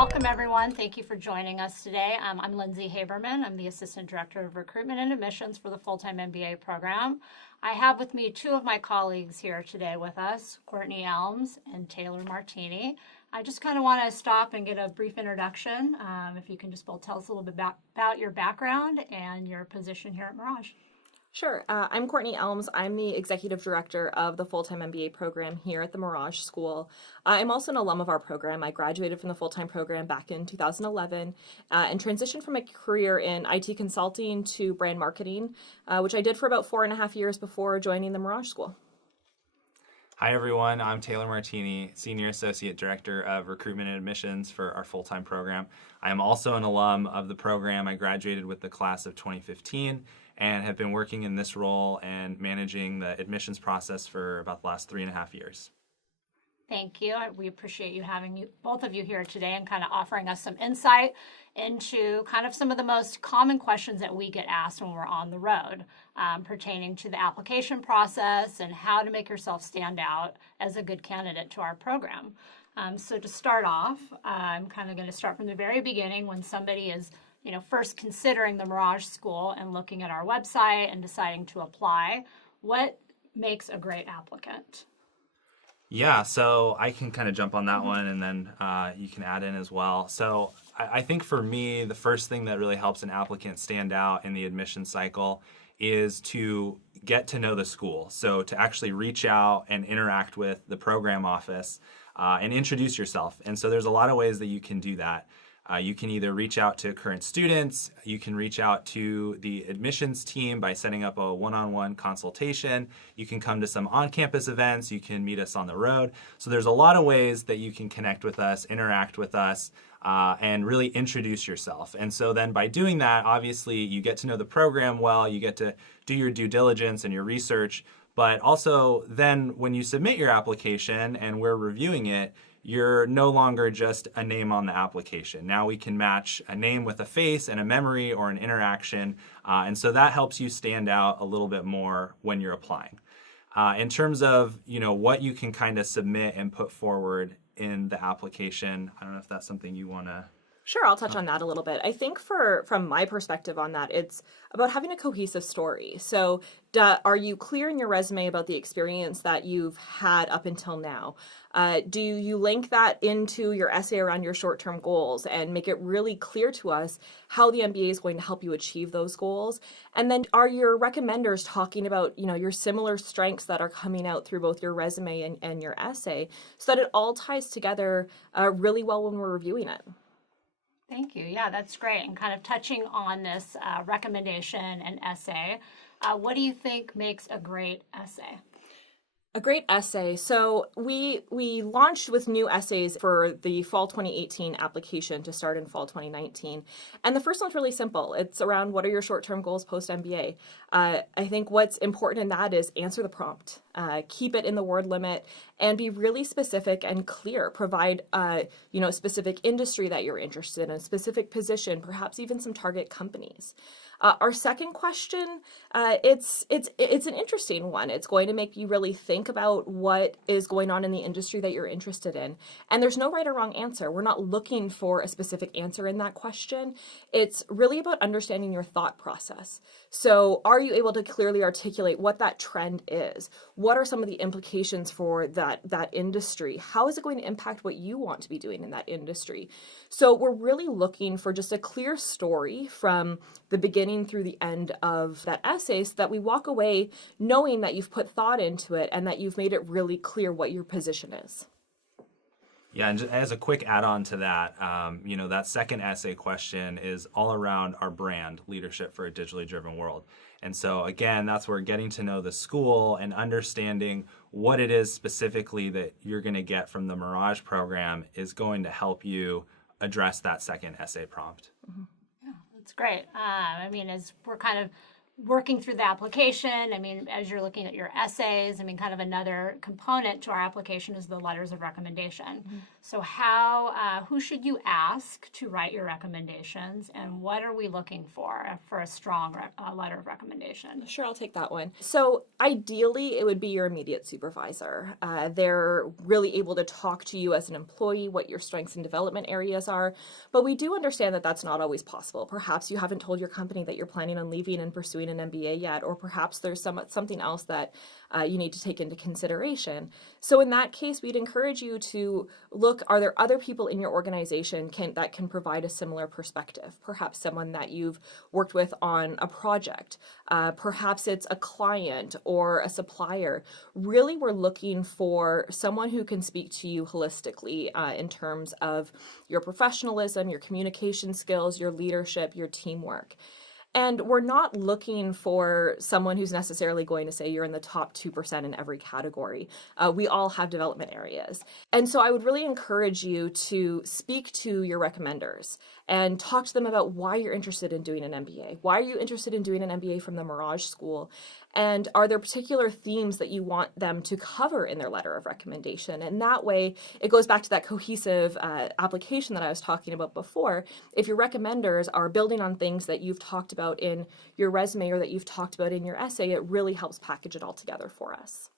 Welcome, everyone. Thank you for joining us today. I'm Lindsay Haberman. I'm the Assistant Director of Recruitment and Admissions for the full-time MBA program. I have with me two of my colleagues here today with us, Courtney Elms and Taylor Martini. I just kind of want to stop and get a brief introduction. If you can just both tell us a little bit about your background and your position here at Mirage. Sure. I'm Courtney Elms. I'm the Executive Director of the full-time MBA program here at the Mirage School. I'm also an alum of our program. I graduated from the full-time program back in 2011 and transitioned from a career in IT consulting to brand marketing, which I did for about 4.5 years before joining the Mirage School. Hi, everyone. I'm Taylor Martini, Senior Associate Director of Recruitment and Admissions for our full-time program. I am also an alum of the program. I graduated with the class of 2015 and have been working in this role and managing the admissions process for about the last 3.5 years. Thank you. We appreciate you having both of you here today and kind of offering us some insight into kind of some of the most common questions that we get asked when we're on the road pertaining to the application process and how to make yourself stand out as a good candidate to our program. So to start off, I'm kind of going to start from the very beginning when somebody is first considering the Mirage School and looking at our website and deciding to apply. What makes a great applicant? Yeah, so I can kind of jump on that one and then you can add in as well. So I think for me, the first thing that really helps an applicant stand out in the admission cycle is to get to know the school. So to actually reach out and interact with the program office and introduce yourself. And so there's a lot of ways that you can do that. You can either reach out to current students, you can reach out to the admissions team by setting up a one-on-one consultation, you can come to some on-campus events, you can meet us on the road. So there's a lot of ways that you can connect with us, interact with us, and really introduce yourself. And so then by doing that, obviously you get to know the program well, you get to do your due diligence and your research, but also then when you submit your application and we're reviewing it, you're no longer just a name on the application. Now we can match a name with a face and a memory or an interaction. And so that helps you stand out a little bit more when you're applying. In terms of what you can kind of submit and put forward in the application, I don't know if that's something you want to... Sure, I'll touch on that a little bit. I think from my perspective on that, it's about having a cohesive story. So are you clear in your resume about the experience that you've had up until now? Do you link that into your essay around your short-term goals and make it really clear to us how the MBA is going to help you achieve those goals? And then are your recommenders talking about your similar strengths that are coming out through both your resume and your essay so that it all ties together really well when we're reviewing it? Thank you. Yeah, that's great. And kind of touching on this recommendation and essay, what do you think makes a great essay? A great essay. So we launched with new essays for the fall 2018 application to start in fall 2019. And the first one's really simple. It's around what are your short-term goals post-MBA. I think what's important in that is answer the prompt. Keep it in the word limit and be really specific and clear. Provide a specific industry that you're interested in, a specific position, perhaps even some target companies. Our second question, it's an interesting one. It's going to make you really think about what is going on in the industry that you're interested in. And there's no right or wrong answer. We're not looking for a specific answer in that question. It's really about understanding your thought process. So are you able to clearly articulate what that trend is? What are some of the implications for that industry? How is it going to impact what you want to be doing in that industry? So we're really looking for just a clear story from the beginning through the end of that essay so that we walk away knowing that you've put thought into it and that you've made it really clear what your position is. Yeah, and just as a quick add-on to that, that second essay question is all around our brand, Leadership for a Digitally Driven World. And so, again, that's where getting to know the school and understanding what it is specifically that you're going to get from the Mirage program is going to help you address that second essay prompt. Mm-hmm. Yeah, that's great. As we're kind of working through the application, I mean, as you're looking at your essays, I mean, kind of another component to our application is the letters of recommendation. So who should you ask to write your recommendations, and what are we looking for a strong letter of recommendation? Sure, I'll take that one. So ideally, it would be your immediate supervisor. They're really able to talk to you as an employee, what your strengths and development areas are. But we do understand that that's not always possible. Perhaps you haven't told your company that you're planning on leaving and pursuing an MBA yet, or perhaps there's something else that you need to take into consideration. So in that case, we'd encourage you to look, are there other people in your organization that can provide a similar perspective? Perhaps someone that you've worked with on a project. Perhaps it's a client or a supplier. Really, we're looking for someone who can speak to you holistically in terms of your professionalism, your communication skills, your leadership, your teamwork. And we're not looking for someone who's necessarily going to say you're in the top 2% in every category. We all have development areas. And so I would really encourage you to speak to your recommenders and talk to them about why you're interested in doing an MBA. Why are you interested in doing an MBA from the Mirage School? And are there particular themes that you want them to cover in their letter of recommendation? And that way, it goes back to that cohesive application that I was talking about before. If your recommenders are building on things that you've talked about in your resume or that you've talked about in your essay, it really helps package it all together for us.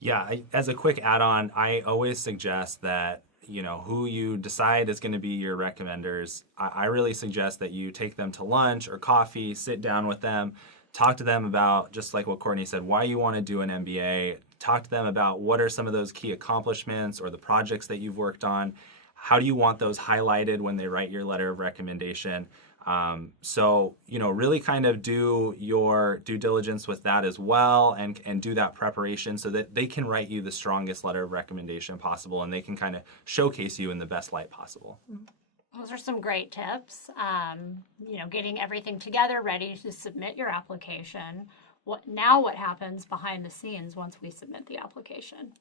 Yeah, as a quick add-on, I always suggest that who you decide is going to be your recommenders, I really suggest that you take them to lunch or coffee, sit down with them, talk to them about, just like what Courtney said, why you want to do an MBA. Talk to them about what are some of those key accomplishments or the projects that you've worked on. How do you want those highlighted when they write your letter of recommendation? So, really kind of do your due diligence with that as well and do that preparation so that they can write you the strongest letter of recommendation possible and they can kind of showcase you in the best light possible. Those are some great tips. Getting everything together, ready to submit your application. What happens behind the scenes once we submit the application?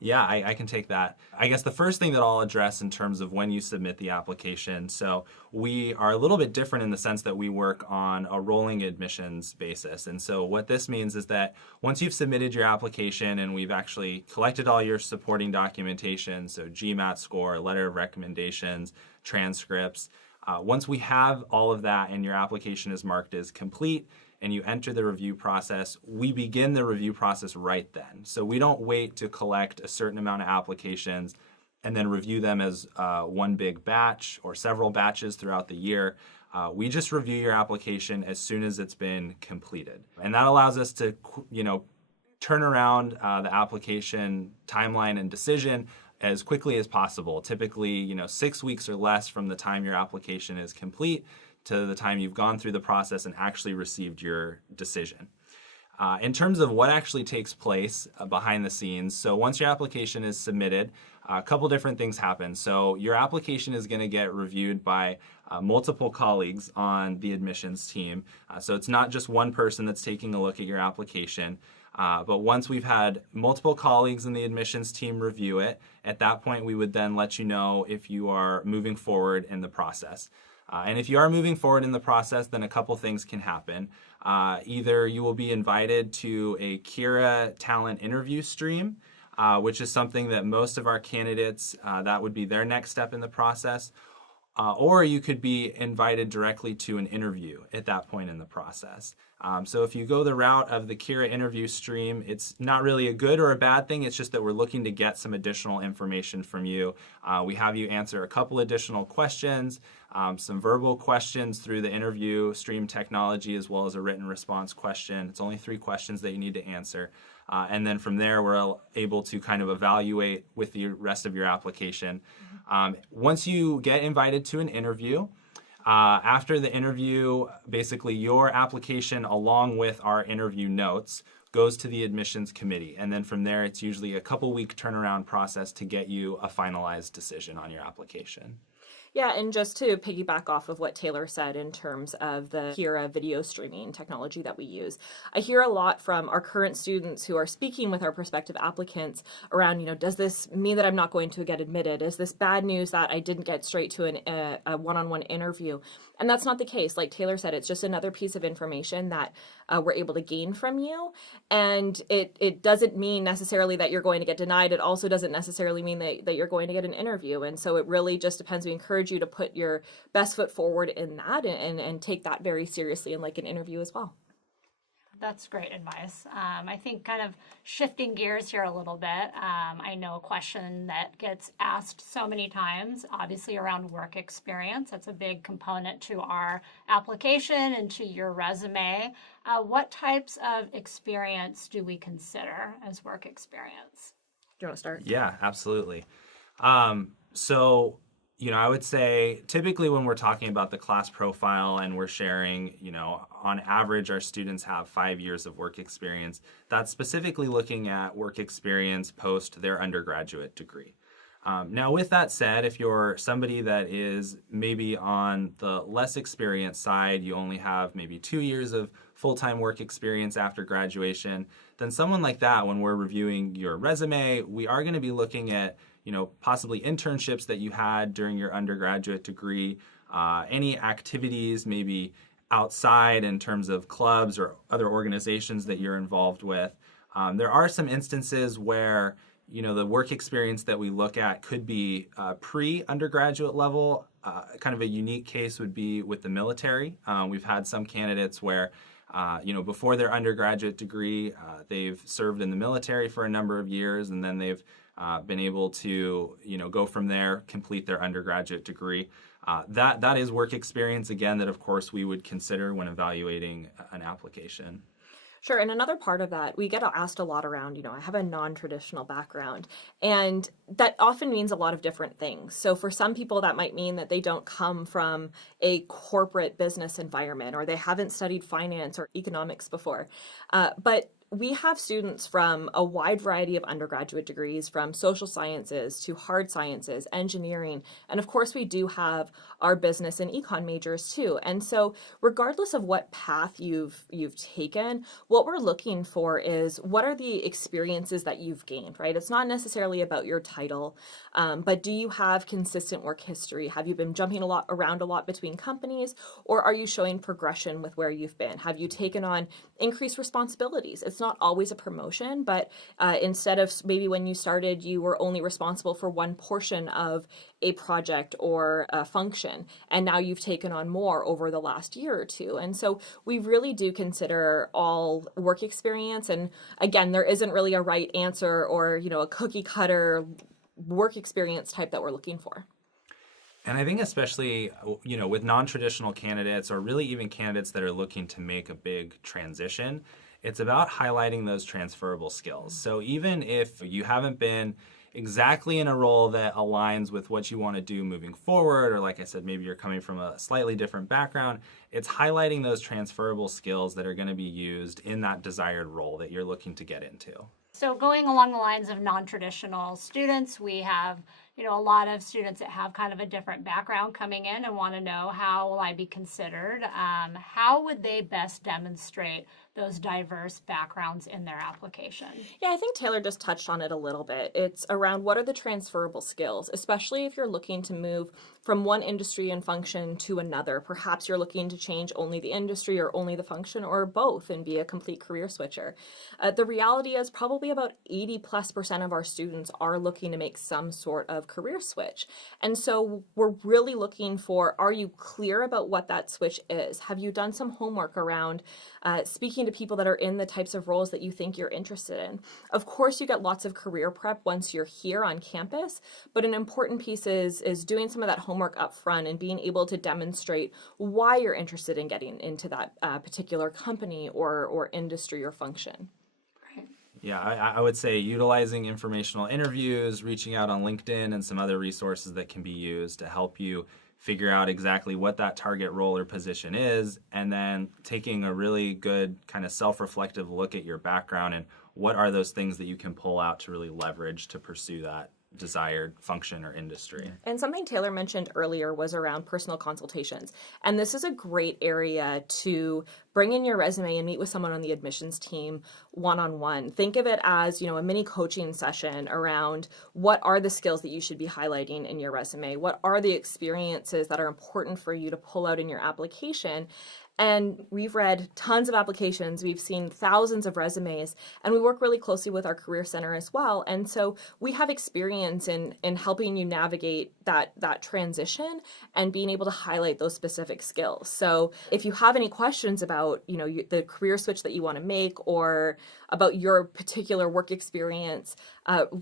Yeah, I can take that. I guess the first thing that I'll address in terms of when you submit the application, so we are a little bit different in the sense that we work on a rolling admissions basis. And so what this means is that once you've submitted your application and we've actually collected all your supporting documentation, so GMAT score, letter of recommendations, transcripts, once we have all of that and your application is marked as complete, and you enter the review process, we begin the review process right then. So we don't wait to collect a certain amount of applications and then review them as one big batch or several batches throughout the year. We just review your application as soon as it's been completed. And that allows us to, turn around the application timeline and decision as quickly as possible. Typically, 6 weeks or less from the time your application is complete to the time you've gone through the process and actually received your decision. In terms of what actually takes place behind the scenes, so once your application is submitted, a couple different things happen. So your application is going to get reviewed by multiple colleagues on the admissions team. So it's not just one person that's taking a look at your application. But once we've had multiple colleagues in the admissions team review it, at that point we would then let you know if you are moving forward in the process. And if you are moving forward in the process, then a couple things can happen. Either you will be invited to a Kira talent interview stream, which is something that most of our candidates, that would be their next step in the process. Or you could be invited directly to an interview at that point in the process. So if you go the route of the Kira interview stream, it's not really a good or a bad thing. It's just that we're looking to get some additional information from you. We have you answer a couple additional questions, some verbal questions through the interview stream technology, as well as a written response question. It's only 3 questions that you need to answer. And then from there, we're able to kind of evaluate with the rest of your application. Once you get invited to an interview, after the interview, basically your application along with our interview notes goes to the admissions committee. And then from there, it's usually a couple-week turnaround process to get you a finalized decision on your application. Yeah, and just to piggyback off of what Taylor said in terms of the Kira video streaming technology that we use, I hear a lot from our current students who are speaking with our prospective applicants around, does this mean that I'm not going to get admitted? Is this bad news that I didn't get straight to a one-on-one interview? And that's not the case. Like Taylor said, it's just another piece of information that we're able to gain from you. And it doesn't mean necessarily that you're going to get denied. It also doesn't necessarily mean that you're going to get an interview. And so it really just depends. We encourage you to put your best foot forward in that and take that very seriously in like an interview as well. That's great advice. I think kind of shifting gears here a little bit, I know a question that gets asked so many times, obviously around work experience. That's a big component to our application and to your resume. What types of experience do we consider as work experience? Do you want to start? Yeah, absolutely. So, I would say typically when we're talking about the class profile and we're sharing, on average, our students have 5 years of work experience. That's specifically looking at work experience post their undergraduate degree. Now, with that said, if you're somebody that is maybe on the less experienced side, you only have maybe 2 years of full-time work experience after graduation, then someone like that, when we're reviewing your resume, we are going to be looking at possibly internships that you had during your undergraduate degree, any activities maybe outside in terms of clubs or other organizations that you're involved with. There are some instances where, the work experience that we look at could be pre-undergraduate level. Kind of a unique case would be with the military. We've had some candidates where before their undergraduate degree, they've served in the military for a number of years, and then they've been able to, go from there, complete their undergraduate degree. That is work experience, again, that of course we would consider when evaluating an application. Sure. And another part of that, we get asked a lot around, I have a non-traditional background, and that often means a lot of different things. So for some people, that might mean that they don't come from a corporate business environment, or they haven't studied finance or economics before. But we have students from a wide variety of undergraduate degrees, from social sciences to hard sciences, engineering, and of course we do have our business and econ majors too. And so regardless of what path you've taken, what we're looking for is what are the experiences that you've gained, right? It's not necessarily about your title, but do you have consistent work history? Have you been jumping around a lot between companies, or are you showing progression with where you've been? Have you taken on increased responsibilities? It's not always a promotion, but instead of maybe when you started, you were only responsible for one portion of a project or a function, and now you've taken on more over the last year or two. And so we really do consider all work experience. And again, there isn't really a right answer or, a cookie cutter work experience type that we're looking for. And I think especially, with non-traditional candidates, or really even candidates that are looking to make a big transition, it's about highlighting those transferable skills. So even if you haven't been exactly in a role that aligns with what you want to do moving forward, or like I said, maybe you're coming from a slightly different background, it's highlighting those transferable skills that are going to be used in that desired role that you're looking to get into. So going along the lines of non-traditional students, we have, a lot of students that have kind of a different background coming in and want to know, how will I be considered? How would they best demonstrate those diverse backgrounds in their application? Yeah, I think Taylor just touched on it a little bit. It's around what are the transferable skills, especially if you're looking to move from one industry and function to another. Perhaps you're looking to change only the industry or only the function or both and be a complete career switcher. The reality is probably about 80+% of our students are looking to make some sort of career switch. And so we're really looking for, are you clear about what that switch is? Have you done some homework around speaking to people that are in the types of roles that you think you're interested in? Of course, you get lots of career prep once you're here on campus, but an important piece is doing some of that homework up front and being able to demonstrate why you're interested in getting into that particular company or industry or function. Yeah, I would say utilizing informational interviews, reaching out on LinkedIn, and some other resources that can be used to help you figure out exactly what that target role or position is, and then taking a really good kind of self-reflective look at your background and what are those things that you can pull out to really leverage to pursue desired function or industry. And something Taylor mentioned earlier was around personal consultations. And this is a great area to bring in your resume and meet with someone on the admissions team one-on-one. Think of it as, a mini coaching session around what are the skills that you should be highlighting in your resume? What are the experiences that are important for you to pull out in your application? And we've read tons of applications, we've seen thousands of resumes, and we work really closely with our Career Center as well. And so we have experience in helping you navigate that transition and being able to highlight those specific skills. So if you have any questions about, the career switch that you want to make or about your particular work experience,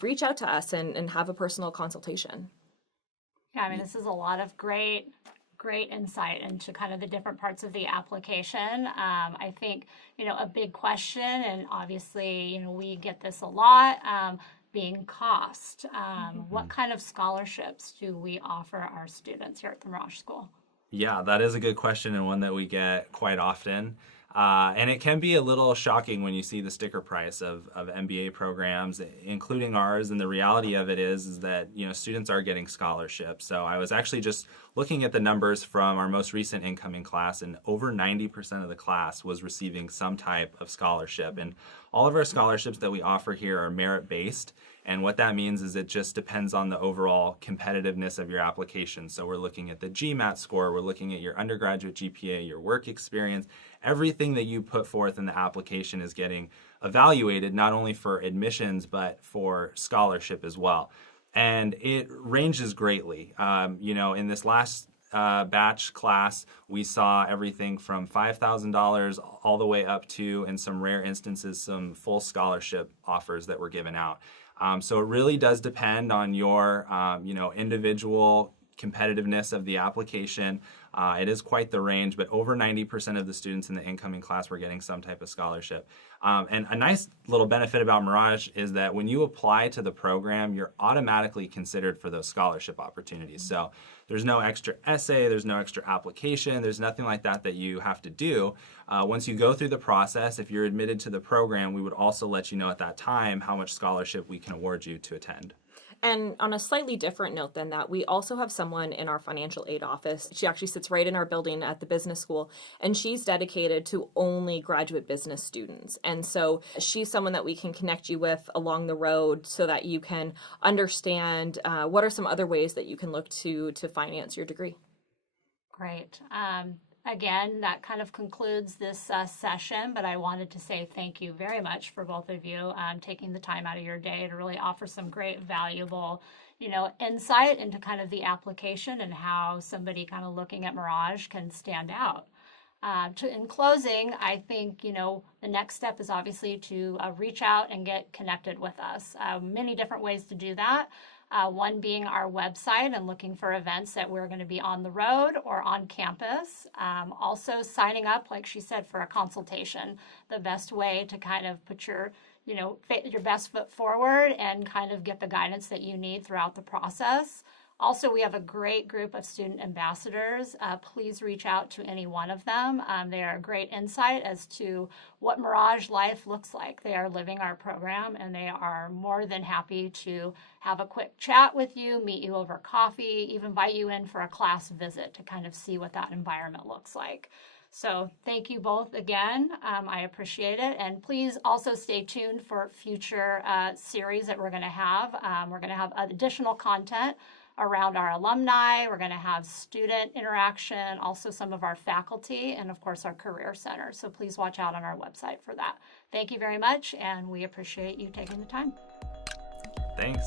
reach out to us and have a personal consultation. Yeah, I mean, this is a lot of great insight into kind of the different parts of the application. I think, a big question, and obviously, we get this a lot, being cost. What kind of scholarships do we offer our students here at the Mirage School? Yeah, that is a good question and one that we get quite often. And it can be a little shocking when you see the sticker price of MBA programs, including ours. And the reality of it is that, students are getting scholarships. So I was actually just looking at the numbers from our most recent incoming class, and over 90% of the class was receiving some type of scholarship. And all of our scholarships that we offer here are merit-based. And what that means is it just depends on the overall competitiveness of your application. So we're looking at the GMAT score, we're looking at your undergraduate GPA, your work experience. Everything that you put forth in the application is getting evaluated, not only for admissions, but for scholarship as well. And it ranges greatly. In this last batch class, we saw everything from $5,000 all the way up to, in some rare instances, some full scholarship offers that were given out. So it really does depend on your, individual competitiveness of the application. It is quite the range, but over 90% of the students in the incoming class were getting some type of scholarship. And a nice little benefit about Mirage is that when you apply to the program, you're automatically considered for those scholarship opportunities. So there's no extra essay, there's no extra application, there's nothing like that you have to do. Once you go through the process, if you're admitted to the program, we would also let you know at that time how much scholarship we can award you to attend. And on a slightly different note than that, we also have someone in our financial aid office. She actually sits right in our building at the business school, and she's dedicated to only graduate business students. And so she's someone that we can connect you with along the road so that you can understand what are some other ways that you can look to finance your degree. Great. Again, that kind of concludes this session, but I wanted to say thank you very much for both of you taking the time out of your day to really offer some great, valuable, insight into kind of the application and how somebody kind of looking at Mirage can stand out. In closing, I think, the next step is obviously to reach out and get connected with us. Many different ways to do that. One being our website and looking for events that we're going to be on the road or on campus. Also signing up, like she said, for a consultation. The best way to kind of put your best foot forward and kind of get the guidance that you need throughout the process. Also, we have a great group of student ambassadors. Please reach out to any one of them. They are a great insight as to what Mirage life looks like. They are living our program, and they are more than happy to have a quick chat with you, meet you over coffee, even invite you in for a class visit to kind of see what that environment looks like. So thank you both again. I appreciate it. And please also stay tuned for future series that we're going to have. We're going to have additional content around our alumni. We're going to have student interaction, also some of our faculty, and of course our Career Center. So please watch out on our website for that. Thank you very much, and we appreciate you taking the time. Thanks.